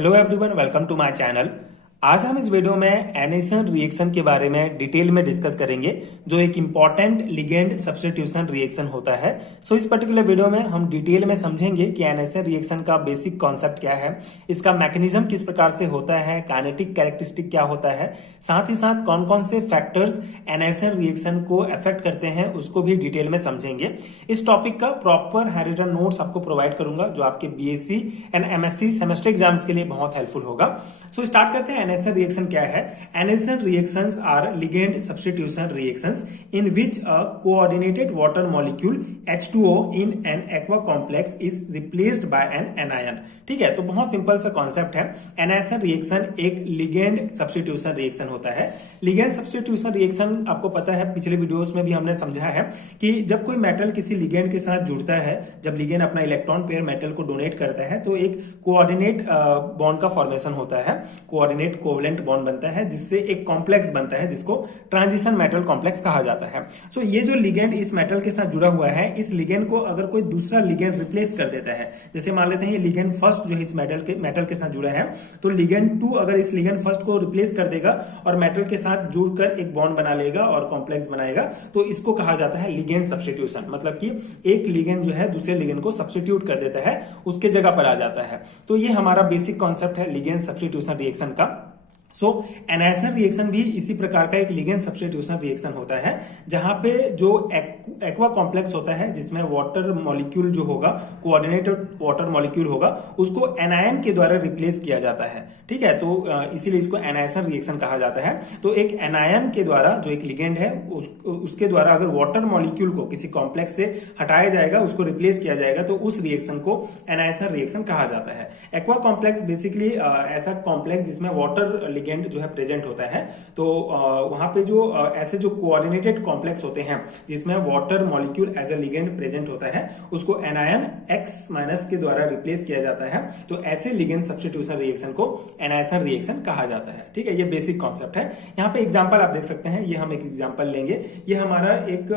Hello everyone, welcome to my channel. आज हम इस वीडियो में एनेसन रिएक्शन के बारे में डिटेल में डिस्कस करेंगे, जो एक इम्पॉर्टेंट लिगेंड सब्स्टिट्यूशन रिएक्शन होता है। सो इस पर्टिकुलर वीडियो में हम डिटेल में समझेंगे कि एनेसन रिएक्शन का बेसिक कॉन्सेप्ट क्या है, इसका मैकेनिज्म किस प्रकार से होता है, काइनेटिक कैरेक्टरिस्टिक क्या होता है, साथ ही साथ कौन कौन से फैक्टर्स एनेसन रिएक्शन को अफेक्ट करते हैं उसको भी डिटेल में समझेंगे। इस टॉपिक का प्रॉपर हैंडरिटन नोट्स आपको प्रोवाइड करूंगा, जो आपके BSc and MSc semester exams के लिए बहुत हेल्पफुल होगा। सो स्टार्ट करते हैं। एनेसन रिएक्शन क्या है? Anation reactions are ligand substitution reactions in which a coordinated water molecule H2O in an aqua complex is replaced by an anion. ठीक है, तो बहुत सिंपल सा कॉन्सेप्ट है। एनेसन रिएक्शन एक लिगेंड सब्स्टिट्यूशन रिएक्शन होता है। लिगेंड सब्स्टिट्यूशन रिएक्शन आपको पता है, पिछले वीडियोस में भी हमने समझा है कि जब कोई मेटल किसी लिगेंड के साथ जुड़ता है, जब लिगेंड अपना इलेक्ट्रॉन पेयर मेटल को डोनेट करता है, तो एक कोऑर्डिनेट बॉन्ड का फॉर्मेशन होता है, कोऑर्डिनेट कोवलेंट बॉन्ड बनता है, जिससे एक कॉम्प्लेक्स बनता है जिसको ट्रांजिशन मेटल कॉम्प्लेक्स कहा जाता है। सो ये जो लिगेंड इस मेटल के साथ जुड़ा हुआ है, इस लिगेंड को अगर कोई दूसरा लिगेंड रिप्लेस कर देता है, जैसे मान लेते हैं ये लिगेंड फर्स्ट जो है इस मेटल के साथ जुड़ा है, तो लिगेंड 2 अगर इस लिगेंड फर्स्ट को रिप्लेस कर देगा और मेटल के साथ जुड़कर एक बॉन्ड बना लेगा और कॉम्प्लेक्स बनाएगा, तो इसको कहा जाता है लिगेंड सब्स्टिट्यूशन। मतलब कि एक लिगेंड जो है दूसरे लिगेंड को सब्स्टिट्यूट कर देता है, उसके जगह पर आ जाता है। तो ये हमारा बेसिक कॉन्सेप्ट है लिगेंड सब्स्टिट्यूशन रिएक्शन का। सो एनेसन रिएक्शन भी इसी प्रकार का एक लिगेंड सब्स्टिट्यूशन रिएक्शन होता है, जहां पे जो एक्वा कॉम्प्लेक्स होता है, जिसमें वाटर मॉलिक्यूल जो होगा, कोऑर्डिनेटेड वाटर मॉलिक्यूल होगा, उसको एनायन के द्वारा रिप्लेस किया जाता है। ठीक है, तो इसीलिए इसको एनेसन रिएक्शन कहा जाता है। तो एक एनायन के द्वारा, जो एक लिगेंड है उसके द्वारा अगर वाटर मॉलिक्यूल को किसी कॉम्प्लेक्स से हटाया जाएगा, उसको रिप्लेस किया जाएगा, तो उस रिएक्शन को एनेसन रिएक्शन कहा जाता है। एक्वा कॉम्प्लेक्स बेसिकली ऐसा कॉम्प्लेक्स जिसमें वाटर लिगेंड जो है प्रेजेंट होता है। तो वहां पे जो ऐसे जो कोऑर्डिनेटेड कॉम्प्लेक्स होते हैं जिसमें water molecule as a ligand present होता है, उसको एनायन X- के द्वारा रिप्लेस किया जाता है। तो ऐसे लिगेंड सब्स्टिट्यूशन रिएक्शन को एनेसन रिएक्शन कहा जाता है। ठीक है, ये बेसिक कॉन्सेप्ट है। यहाँ पे एग्जांपल आप देख सकते हैं, ये हम एक एग्जांपल लेंगे। ये हमारा एक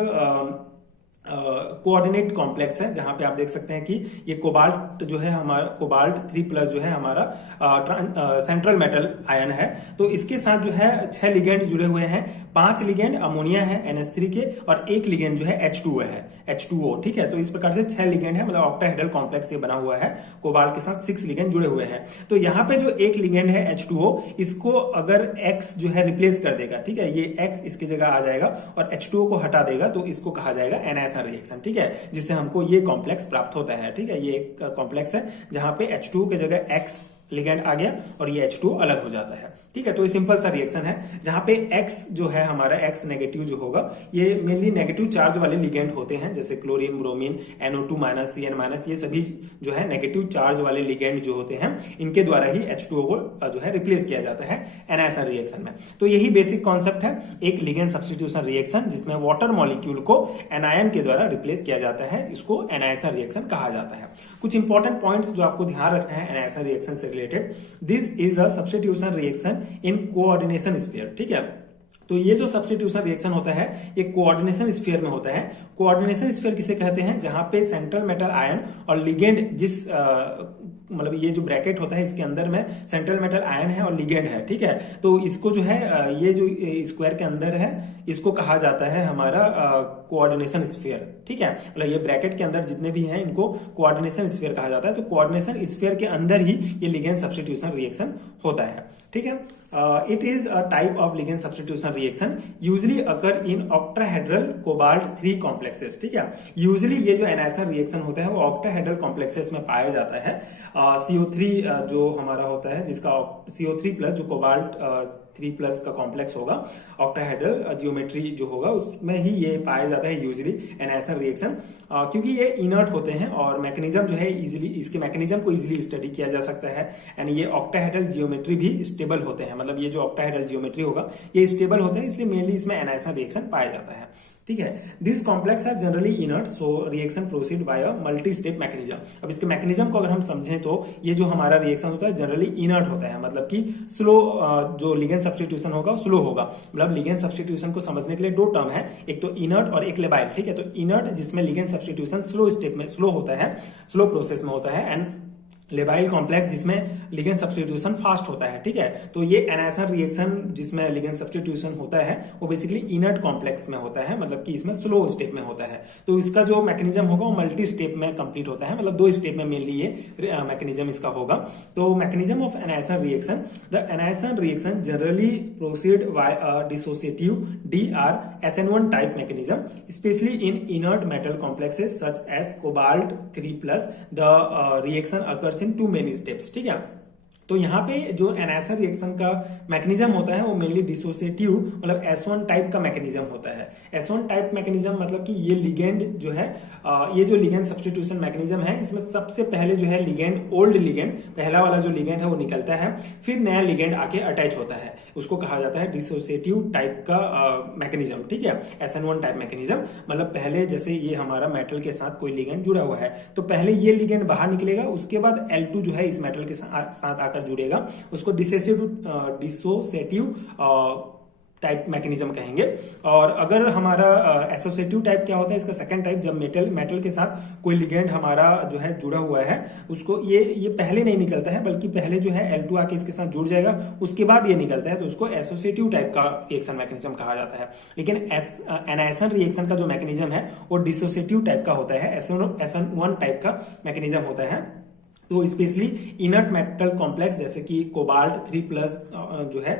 कोऑर्डिनेट कॉम्प्लेक्स है, जहां पे आप देख सकते हैं कि ये कोबाल्ट जो है हमारा, कोबाल्ट 3+ जो है हमारा सेंट्रल मेटल आयन है। तो इसके साथ जो है 6 लिगेंड जुड़े हुए हैं। 5 लिगेंड अमोनिया है NH3 के, और 1 लिगेंड जो है H2O है, H2O। ठीक है, तो इस प्रकार से 6 लिगेंड है, मतलब ऑक्टाहेड्रल कॉम्प्लेक्स ये बना हुआ है। कोबाल्ट के साथ 6 लिगेंड जुड़े हुए हैं। तो यहाँ पे जो 1 लिगेंड है H2O, इसको अगर X जो है रिप्लेस कर देगा, ठीक है, ये X इसकी जगह आ जाएगा और H2O को हटा देगा, तो इसको कहा जाएगा एनेसन रिएक्शन। ठीक है, जिससे हमको ये कॉम्प्लेक्स प्राप्त होता है। ठीक है, ये एक कॉम्प्लेक्स है जहां पे H2O की जगह X लिगेंड आ गया और ये H2O अलग हो जाता है। ठीक है, तो ये सिंपल सा रिएक्शन है, जहां पे X जो है हमारा X नेगेटिव जो होगा, ये मेनली नेगेटिव चार्ज वाले लिगेंड होते हैं, जैसे क्लोरीन, ब्रोमीन, NO2-, CN-, ये सभी जो है नेगेटिव चार्ज वाले लिगेंड जो होते हैं, इनके द्वारा ही H2O को जो है रिप्लेस किया जाता है एनेसन रिएक्शन में। तो यही बेसिक कॉन्सेप्ट है, एक लिगेंड सब्स्टिट्यूशन रिएक्शन जिसमें वाटर मॉलिक्यूल को एनायन के द्वारा रिप्लेस किया जाता है, इसको एनेसन रिएक्शन कहा जाता है। कुछ इंपॉर्टेंट पॉइंट्स जो आपको ध्यान रखना है एनेसन रिएक्शन से related, this is a substitution reaction in coordination sphere. ठीक है, तो ये जो सब्स्टिट्यूशन रिएक्शन होता है, ये कोऑर्डिनेशन स्फीयर में होता है। कोऑर्डिनेशन स्फीयर किसे कहते हैं? जहां पे सेंट्रल मेटल आयन और लिगेंड, जिस मतलब ये जो ब्रैकेट होता है, इसके अंदर में सेंट्रल मेटल आयन है और लिगेंड है। ठीक है, तो इसको जो है ये जो स्क्वायर के अंदर है, इसको कहा जाता है हमारा कोऑर्डिनेशन स्फीयर। ठीक है, मतलब ये ब्रैकेट के अंदर जितने भी हैं, इनको कोऑर्डिनेशन स्फीयर कहा जाता है। तो कोऑर्डिनेशन स्फीयर के अंदर ही ये लिगेंड सब्स्टिट्यूशन रिएक्शन होता है। ठीक है, it is a type of ligand substitution reaction usually occur in octahedral cobalt 3 complexes. ठीक है, यूजुअली ये जो एनेसन रिएक्शन होता है वो ऑक्टाहेड्रल कॉम्प्लेक्सेस में पाया जाता है। CO3 जो हमारा होता है, जिसका CO3+ जो कोबाल्ट 3+ का कॉम्प्लेक्स होगा, ऑक्टाहेड्रल जियोमेट्री जो होगा, उसमें ही ये पाया जाता है यूजुअली एनेसन रिएक्शन। क्योंकि ये इनर्ट होते हैं और मैकेनिज्म जो है इजीली, इसके मैकेनिज्म को इजीली स्टडी किया जा सकता है। एंड ये ऑक्टाहेड्रल जियोमेट्री भी स्टेबल होते हैं, मतलब ये जो ऑक्टाहेड्रल जियोमेट्री होगा ये स्टेबल होता है, इसलिए मेनली इसमें एनेसन रिएक्शन पाया जाता है। ठीक है, this complex are generally inert, so reaction proceed by a multi step mechanism. अब इसके मैकेनिज्म को अगर हम समझें, तो ये जो हमारा रिएक्शन होता है जनरली इनर्ट होता है, मतलब कि स्लो, जो लिगेंड सब्स्टिट्यूशन होगा स्लो होगा। मतलब लिगेंड सब्स्टिट्यूशन को समझने के लिए 2 टर्म है, एक तो इनर्ट और एक लेबाइल। ठीक है, तो इनर्ट जिसमें लिगेंड सब्स्टिट्यूशन स्लो स्टेप में, स्लो होता है, स्लो प्रोसेस में होता है, एंड लेबाइल कॉम्प्लेक्स जिसमें लिगेंड सब्स्टिट्यूशन फास्ट होता है, ठीक है। तो ये एनायसन रिएक्शन जिसमें लिगेंड सब्स्टिट्यूशन होता है वो बेसिकली इनर्ट कॉम्प्लेक्स में होता है, मतलब कि इसमें स्लो स्टेप में होता है। तो इसका जो मैकेनिज्म होगा वो मल्टी स्टेप में कंप्लीट होता है, मतलब 2 स्टेप में मेनली ये मैकेनिज्म इसका होगा। तो mechanism of anation reaction, the anation reaction generally proceed by a dissociative DrSN1 type mechanism, specially in inert metal complexes such as cobalt 3+। The reaction occurs in 2 main steps, ठीक है। तो यहाँ पे जो एनायसन रिएक्शन का मैकेनिज्म होता है वो मेनली डिसोसिएटिव मतलब S1 टाइप का मैकेनिज्म होता है। S1 टाइप मैकेनिज्म मतलब कि ये लिगेंड जो है ये जो लिगेंड सब्स्टिट्यूशन मैकेनिज्म है इसमें सबसे पहले जो है लिगेंड, ओल्ड लिगेंड पहला वाला जो लिगेंड है वो निकलता है, फिर नया लिगेंड आके अटैच होता है, उसको कहा जाता है डिसोसिएटिव टाइप का मैकेनिज्म, ठीक है। SN1 टाइप मैकेनिज्म मतलब पहले जैसे ये हमारा मेटल के साथ कोई लिगेंड जुड़ा हुआ है तो पहले ये लिगेंड बाहर निकलेगा, उसके बाद L2 जो है इस मेटल के साथ आकर जुड़ेगा, उसको डिसोसिएटिव टाइप मैकेनिज्म कहेंगे। और अगर हमारा एसोसिएटिव टाइप क्या होता है, इसका सेकंड टाइप, जब मेटल के साथ कोई लिगेंड हमारा जो है जुड़ा हुआ है उसको ये पहले नहीं निकलता है बल्कि पहले जो है L2 आके इसके साथ जुड़ जाएगा उसके बाद ये निकलता है, तो उसको एसोसिएटिव टाइप का रिएक्शन मैकेनिज्म कहा जाता है। लेकिन एनायसन रिएक्शन का जो मैकेनिज्म है वो डिसोसिएटिव टाइप का होता है, SN1 टाइप का मैकेनिज्म होता है। तो स्पेशली इनर्ट मेटल कॉम्प्लेक्स जैसे कि कोबाल्ट 3+ जो है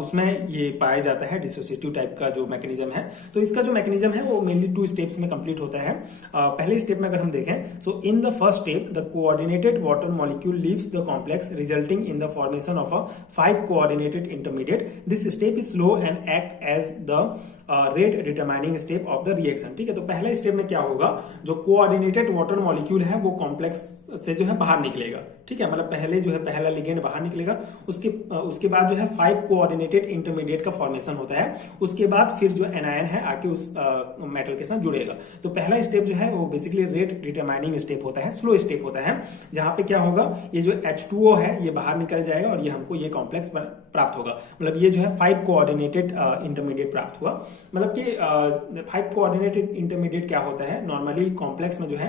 उसमें ये पाया जाता है डिसोसिएटिव टाइप का जो मैकेनिज्म है। तो इसका जो मैकेनिज्म है वो मेनली 2 स्टेप्स में कंप्लीट होता है। पहले स्टेप में अगर हम देखें, so in the first step the coordinated water molecule leaves the complex resulting in the formation of a 5 coordinated intermediate. This step is slow and act as the rate determining step of the reaction, ठीक है। तो पहले step में क्या होगा, जो coordinated water molecule है वो कॉम्प्लेक्स से जो है बाहर निकलेगा, ठीक है। मतलब पहले जो है पहला लिगेंड बाहर निकलेगा, उसके बाद जो है 5 कोऑर्डिनेटेड इंटरमीडिएट का फॉर्मेशन होता है, उसके बाद फिर जो एनायन है आके उस मेटल के साथ जुड़ेगा। तो पहला स्टेप जो है वो बेसिकली रेट डिटरमाइनिंग स्टेप होता है, स्लो स्टेप होता है, जहां पे क्या होगा, ये जो H2O है ये बाहर निकल जाएगा और ये हमको ये कॉम्प्लेक्स प्राप्त होगा। मतलब ये जो है 5 कोऑर्डिनेटेड इंटरमीडिएट प्राप्त हुआ। मतलब कि 5 कोऑर्डिनेटेड इंटरमीडिएट क्या होता है, नॉर्मली कॉम्प्लेक्स में जो है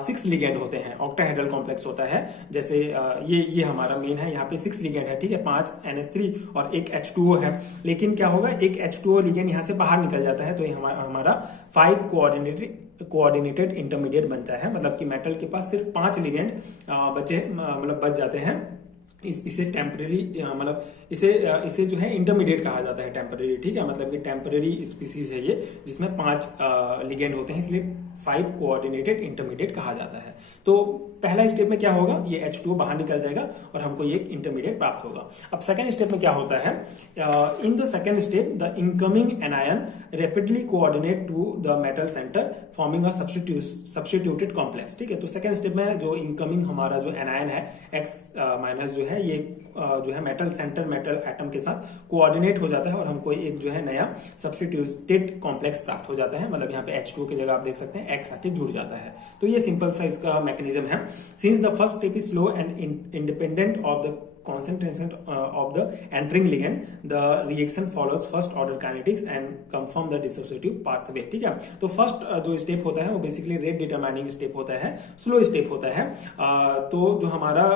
6 लिगेंड होते हैं, ऑक्टाहेड्रल कॉम्प्लेक्स होता है। जैसे ये हमारा मेन है, यहाँ पे 6 लिगेंड है, ठीक है, 5 NH3 और एक H2O है। लेकिन क्या होगा, एक H2O लिगेंड यहाँ से बाहर निकल जाता है तो ये हमारा 5 कोऑर्डिनेटेड इंटरमीडिएट बनता है। मतलब कि मेटल के पास सिर्फ 5 लिगेंड बच जाते हैं। इसे टेम्परेरी मतलब इसे जो है इंटरमीडिएट कहा जाता है, टेम्परेरी, ठीक है। मतलब कि टेम्परेरी स्पीसीज है ये जिसमें 5 लिगेंड होते हैं, इसलिए 5 कोऑर्डिनेटेड इंटरमीडिएट कहा जाता है। तो पहला स्टेप में क्या होगा, ये H2O बाहर निकल जाएगा और हमको ये इंटरमीडिएट प्राप्त होगा। अब सेकंड स्टेप में क्या होता है, in the second step the incoming anion rapidly coordinate to the metal centre forming a substituted complex, ठीक है। तो सेकंड स्टेप में जो इनकमिंग हमारा जो एनायन है X- जो है ये जो है मेटल सेंटर मेटल एटम के साथ कोऑर्डिनेट हो जाता है और हमको एक जो है नया सब्स्टिट्यूटेड कॉम्प्लेक्स प्राप्त हो जाता है। मतलब यहाँ पे H2O की जगह आप देख सकते हैं X आके जुड़ जाता है। तो ये सिंपल सा इसका मैकेनिज्म है। Since the first step is slow and independent of the concentration of the entering ligand, the reaction follows first order kinetics and confirm the dissociative pathway, ठीक है। तो फर्स्ट जो स्टेप होता है वो बेसिकली रेट डिटरमाइनिंग स्टेप होता है, slow step होता है। तो जो हमारा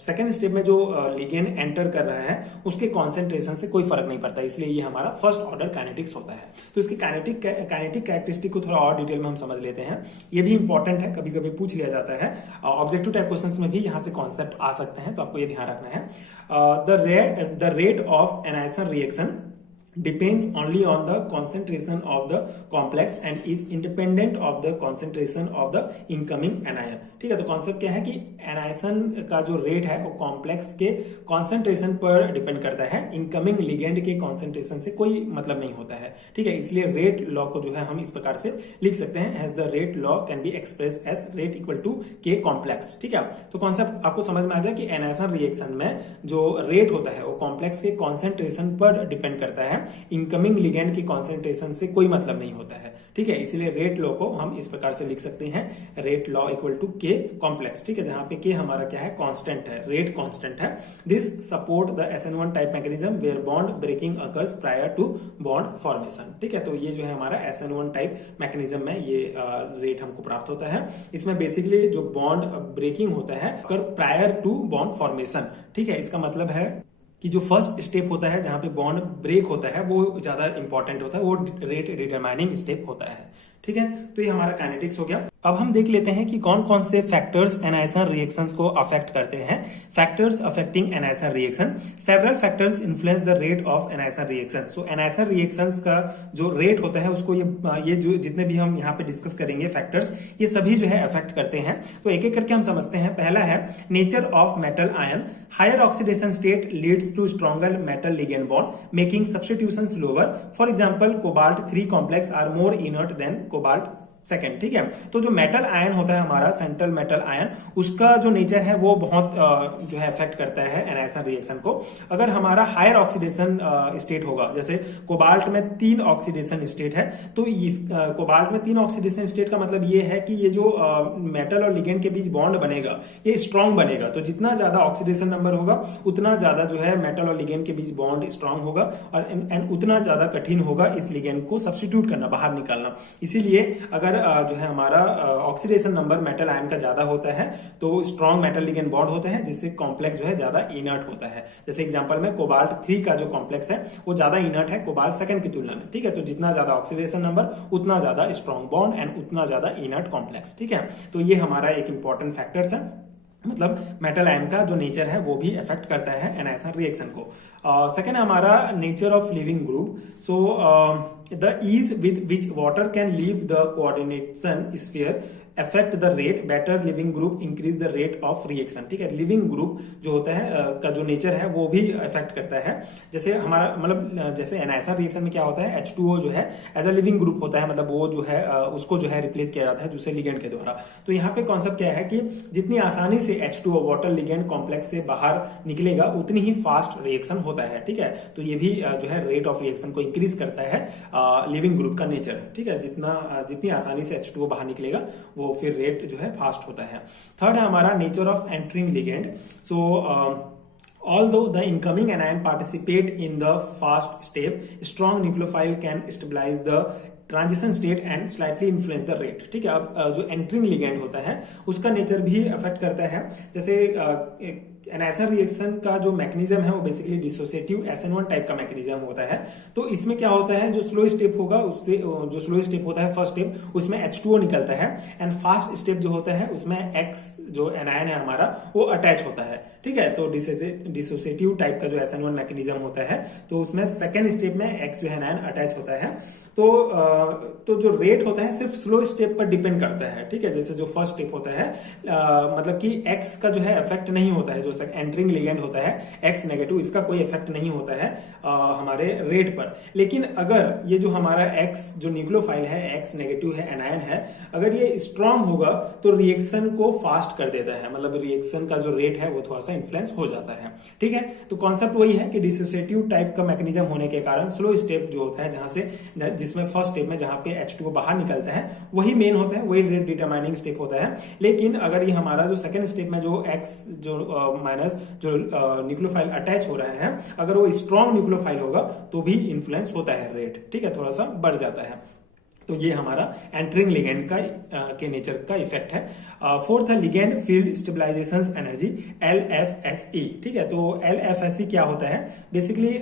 सेकेंड स्टेप में जो लिगेंड एंटर कर रहा है उसके कॉन्सेंट्रेशन से कोई फर्क नहीं पड़ता, इसलिए ये हमारा फर्स्ट ऑर्डर काइनेटिक्स होता है। तो इसके काइनेटिक कैरेक्टरिस्टिक को थोड़ा और डिटेल में हम समझ लेते हैं, ये भी इंपॉर्टेंट है, कभी कभी पूछ लिया जाता है। ऑब्जेक्टिव टाइप क्वेश्चंस में भी यहाँ से कॉन्सेप्ट आ सकते हैं, तो आपको ये ध्यान रखना है। The rate of annihilation reaction depends only on the concentration of the complex and is independent of the concentration of the incoming anion, ठीक है। तो कॉन्सेप्ट क्या है कि एनायसन का जो रेट है वो कॉम्प्लेक्स के कॉन्सेंट्रेशन पर डिपेंड करता है, इनकमिंग लिगेंड के कॉन्सेंट्रेशन से कोई मतलब नहीं होता है, ठीक है। इसलिए रेट लॉ को जो है हम इस प्रकार से लिख सकते हैं, as the rate law can be express as rate equal to K complex, ठीक है। तो कॉन्सेप्ट आपको समझ में आ गया कि एनायसन रिएक्शन में जो रेट होता है वो कॉम्प्लेक्स के कॉन्सेंट्रेशन पर डिपेंड करता है इनकमिंग लिगेंड की कॉन्सेंट्रेशन से कोई मतलब नहीं होता है, ठीक है। इसलिए रेट लॉ को हम इस प्रकार से लिख सकते हैं, rate law equal to K complex, ठीक है, जहां पे के हमारा क्या है, कांस्टेंट है, रेट कांस्टेंट है। This support the SN1 type mechanism where bond breaking occurs prior to bond formation, ठीक है। तो ये जो है हमारा SN1 टाइप मैकेनिज्म में ये रेट हमको प्राप्त होता है। इसमें बेसिकली जो बॉन्ड ब्रेकिंग होता है अगर प्रायर टू बॉन्ड फॉर्मेशन, ठीक है। इसका मतलब है कि जो फर्स्ट स्टेप होता है जहां पे बॉन्ड ब्रेक होता है वो ज्यादा इंपॉर्टेंट होता है, वो रेट डिटरमाइनिंग स्टेप होता है, ठीक है। तो ये हमारा काइनेटिक्स हो गया। अब हम देख लेते हैं कि कौन कौन से फैक्टर्स एनायसन रिएक्शंस को अफेक्ट करते हैं। Factors affecting anation reaction, several factors influence the rate of anation reaction. So anation reactions का जो रेट होता है उसको ये जो जितने भी हम यहाँ पे डिस्कस करेंगे फैक्टर्स, ये सभी जो है अफेक्ट करते हैं। तो एक एक करके हम समझते हैं। पहला है nature of metal ion, higher oxidation state leads to stronger metal ligand bond making substitution slower. For example cobalt 3 complex are more inert than cobalt second, ठीक है। तो जो मेटल आयन होता है हमारा सेंट्रल मेटल आयन, उसका जो nature है वो बहुत जो है अफेक्ट करता है एनायसन रिएक्शन को। अगर हमारा हायर ऑक्सीडेशन स्टेट होगा, जैसे कोबाल्ट में 3 ऑक्सीडेशन स्टेट है, तो इस कोबाल्ट में 3 ऑक्सीडेशन स्टेट का मतलब ये है कि ये जो मेटल और लिगेंड के बीच बॉन्ड बनेगा ये स्ट्रांग बनेगा। तो जितना ज्यादा ऑक्सीडेशन नंबर होगा उतना ज्यादा जो है मेटल और लिगेंड के बीच बॉन्ड स्ट्रांग होगा और एंड उतना ज्यादा कठिन होगा इस लिगेंड को सब्स्टिट्यूट करना, बाहर निकालना। इसीलिए अगर जो है हमारा ऑक्सीडेशन नंबर मेटल आयन का ज्यादा होता है तो स्ट्रॉन्ग मेटल लिगेंड बॉन्ड होता है, जिससे कॉम्प्लेक्स जो है ज्यादा इनर्ट होता है। जैसे एग्जांपल में कोबाल्ट 3 का जो कॉम्प्लेक्स है वो ज्यादा इनर्ट है कोबाल्ट सेकंड की तुलना में, ठीक है। तो जितना ज्यादा ऑक्सीडेशन नंबर उतना ज्यादा स्ट्रॉन्ग बॉन्ड एंड उतना ज्यादा इनर्ट कॉम्प्लेक्स, ठीक है। तो ये हमारा एक इंपॉर्टेंट फैक्टर्स है, मतलब मेटल आयन का जो नेचर है वो भी अफेक्ट करता है एनायसन रिएक्शन को। सेकेंड है हमारा nature of leaving group. So the ease with which water can leave the coordination sphere affect the rate, better leaving group increase the rate of reaction, ठीक है। लिविंग ग्रुप जो होता है का जो नेचर है वो भी अफेक्ट करता है। जैसे हमारा मतलब जैसे एनायसन रिएक्शन में क्या होता है, H2O जो है एज अ लिविंग ग्रुप होता है, मतलब वो जो है उसको जो है रिप्लेस किया जाता है दूसरे लिगेंड के द्वारा। तो यहाँ पे कॉन्सेप्ट क्या है कि जितनी आसानी से H2O वाटर लिगेंड कॉम्प्लेक्स से बाहर निकलेगा उतनी ही फास्ट रिएक्शन होता है, ठीक है। तो ये भी जो है रेट ऑफ रिएक्शन को इंक्रीज करता है लिविंग ग्रुप का नेचर, ठीक है। जितनी आसानी से H2O बाहर निकलेगा वो फिर रेट जो है फास्ट होता है। थर्ड है हमारा nature of entering ligand. So although the incoming anion participate in the fast step, strong nucleophile can stabilize the transition state and slightly influence the rate, ठीक है। अब जो एंटरिंग लिगेंड होता है उसका नेचर भी अफेक्ट करता है। जैसे एनायसन रिएक्शन का जो मैकेनिज्म है वो बेसिकली डिसोसिएटिव SN1 टाइप का मैकेनिज्म होता है। तो इसमें क्या होता है, जो स्लो स्टेप होगा उससे जो स्लो स्टेप होता है फर्स्ट स्टेप उसमें H2O निकलता है एंड फास्ट स्टेप जो होता है उसमें X जो एनायन है हमारा वो अटैच होता है, ठीक है। तो डिसोसिएटिव टाइप का जो SN1 मैकेनिज्म होता है तो उसमें सेकेंड स्टेप में X जो है एनायन अटैच होता है। तो जो रेट होता है सिर्फ स्लो स्टेप पर डिपेंड करता है, ठीक है। जैसे जो फर्स्ट स्टेप होता है मतलब कि X का जो है इफेक्ट नहीं होता है, जो एंटरिंग लिगेंड होता है X नेगेटिव, इसका कोई इफेक्ट नहीं होता है हमारे रेट पर। लेकिन अगर ये जो हमारा X जो न्यूक्लियोफाइल है X नेगेटिव है एनायन है, अगर ये स्ट्रांग होगा तो रिएक्शन को फास्ट कर देता है, मतलब रिएक्शन का जो रेट है वो थोड़ा सा इन्फ्लुएंस हो जाता है, ठीक है। तो कॉन्सेप्ट वही है कि डिसोसिएटिव टाइप का मैकेनिज्म होने के कारण स्लो स्टेप जो होता है जहां से जिसमें फर्स्ट स्टेप में जहां पे H2O बाहर निकलता है वही मेन होता है, वही रेट डिटरमाइनिंग स्टेप होता है। लेकिन अगर ये हमारा जो सेकंड स्टेप में जो X जो माइनस जो न्यूक्लियोफाइल अटैच हो रहा है, अगर वो स्ट्रॉन्ग न्यूक्लियोफाइल होगा तो भी इन्फ्लुएंस होता है रेट, ठीक है, थोड़ा सा बढ़ जाता है। तो ये हमारा एंटरिंग लिगेंड का के नेचर का इफेक्ट है। फोर्थ है ligand field stabilisation energy LFSE, ठीक है। तो LFSE क्या होता है, बेसिकली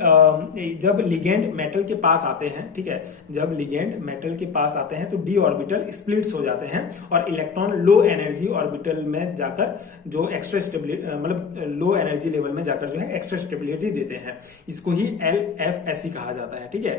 जब लिगेंड मेटल के पास आते हैं, ठीक है, जब लिगेंड मेटल के पास आते हैं तो डी ऑर्बिटल स्प्लिट्स हो जाते हैं और इलेक्ट्रॉन लो एनर्जी ऑर्बिटल में जाकर जो एक्स्ट्रा स्टेबिलिटी मतलब लो एनर्जी लेवल में जाकर जो है एक्स्ट्रा स्टेबिलिटी देते हैं, इसको ही LFSE कहा जाता है, ठीक है,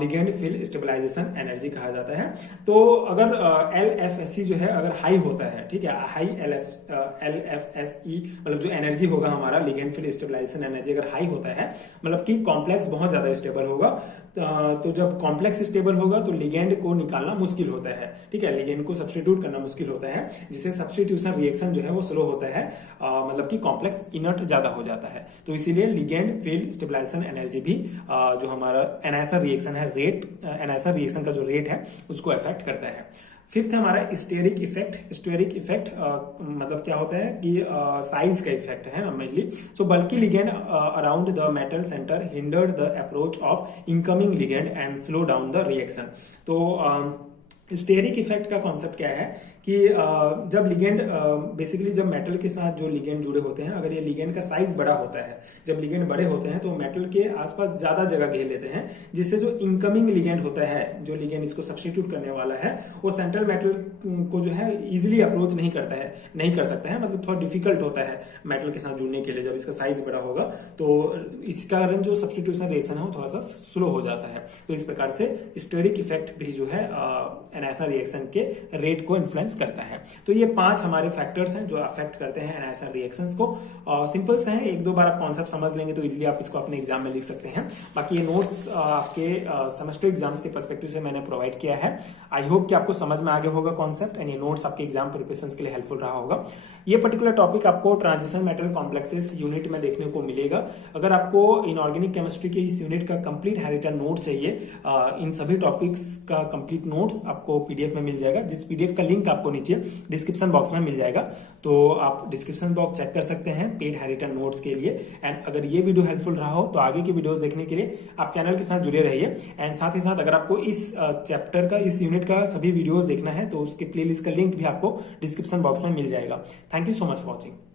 लिगेंड फील्ड स्टेबलाइजेशन एनर्जी कहा जाता है। तो अगर LFSE जो है अगर हाई होता है, ठीक है। हाई LFSE मतलब जो एनर्जी होगा हमारा लिगेंड फील्ड स्टेबलाइजेशन एनर्जी अगर हाई होता है मतलब कि कॉम्प्लेक्स बहुत ज्यादा स्टेबल होगा। तो जब कॉम्प्लेक्स स्टेबल होगा तो लिगेंड को निकालना मुश्किल होता है, ठीक है, लिगेंड को सब्स्टिट्यूट करना मुश्किल होता है, जिससे सब्स्टिट्यूशन रिएक्शन जो है वो स्लो होता है, मतलब कि कॉम्प्लेक्स इनर्ट ज्यादा हो जाता है। तो इसीलिए लिगेंड फील्ड स्टेबलाइजेशन एनर्जी भी जो हमारा एनायसन रिएक्शन है एनायसन रिएक्शन का जो रेट है उसको अफेक्ट करता है। फिफ्थ है हमारा स्टेरिक इफेक्ट। स्टेरिक इफेक्ट मतलब क्या होता है कि साइज का इफेक्ट है ना मेनली। सो बल्कि ligand around the metal centre hinder the approach of incoming ligand and slow down the reaction. तो स्टेरिक इफेक्ट का कॉन्सेप्ट क्या है कि जब लिगेंड बेसिकली जब मेटल के साथ जो लिगेंड जुड़े होते हैं, अगर ये लिगेंड का साइज बड़ा होता है, जब लिगेंड बड़े होते हैं तो मेटल के आसपास ज्यादा जगह घेर लेते हैं, जिससे जो इनकमिंग लिगेंड होता है, जो लिगेंड इसको सब्स्टिट्यूट करने वाला है, वो सेंट्रल मेटल को जो है इजिली अप्रोच नहीं कर सकता है, मतलब थोड़ा डिफिकल्ट होता है मेटल के साथ जुड़ने के लिए जब इसका साइज बड़ा होगा। तो इस कारण जो सब्स्टिट्यूशन रिएक्शन है वो थोड़ा सा स्लो हो जाता है। तो इस प्रकार से स्टेरिक इफेक्ट भी जो है एनायसन रिएक्शन के रेट को इन्फ्लुएंस करता है। तो ये 5 हमारे फैक्टर्स हैं जो अफेक्ट करते हैं एनायसन रिएक्शंस को। सिंपल से हैं, एक दो बार आप कॉन्सेप्ट समझ लेंगे तो इजीली आप इसको अपने एग्जाम में लिख सकते हैं। बाकी ये नोट्स आपके सेमेस्टर एग्जाम्स के पर्सपेक्टिव से मैंने प्रोवाइड किया है। आई होप कि आपको समझ में आ गया होगा कॉन्सेप्ट, एंड ये नोट्स आपके एग्जाम प्रिपरेशन के लिए हेल्पफुल रहा होगा। ये पर्टिकुलर टॉपिक आपको ट्रांजिशन मेटल कॉम्प्लेक्सेस यूनिट में देखने को मिलेगा। अगर आपको इनऑर्गेनिक केमिस्ट्री के इस यूनिट का कंप्लीट हैंडरिटन नोट चाहिए, इन सभी टॉपिक्स का कंप्लीट नोट्स आपको पीडीएफ में मिल जाएगा, जिस पीडीएफ का लिंक आपको नीचे डिस्क्रिप्शन बॉक्स में मिल जाएगा। तो आप डिस्क्रिप्शन बॉक्स चेक कर सकते हैं पेड हैंडरिटन नोट्स के लिए। एंड अगर ये वीडियो हेल्पफुल रहा हो तो आगे की वीडियोस देखने के लिए आप चैनल के साथ जुड़े रहिए। एंड साथ ही साथ अगर आपको इस चैप्टर का, इस यूनिट का सभी वीडियोस देखना है तो उसके प्लेलिस्ट का लिंक भी आपको डिस्क्रिप्शन बॉक्स में मिल जाएगा। Thank you so much for watching.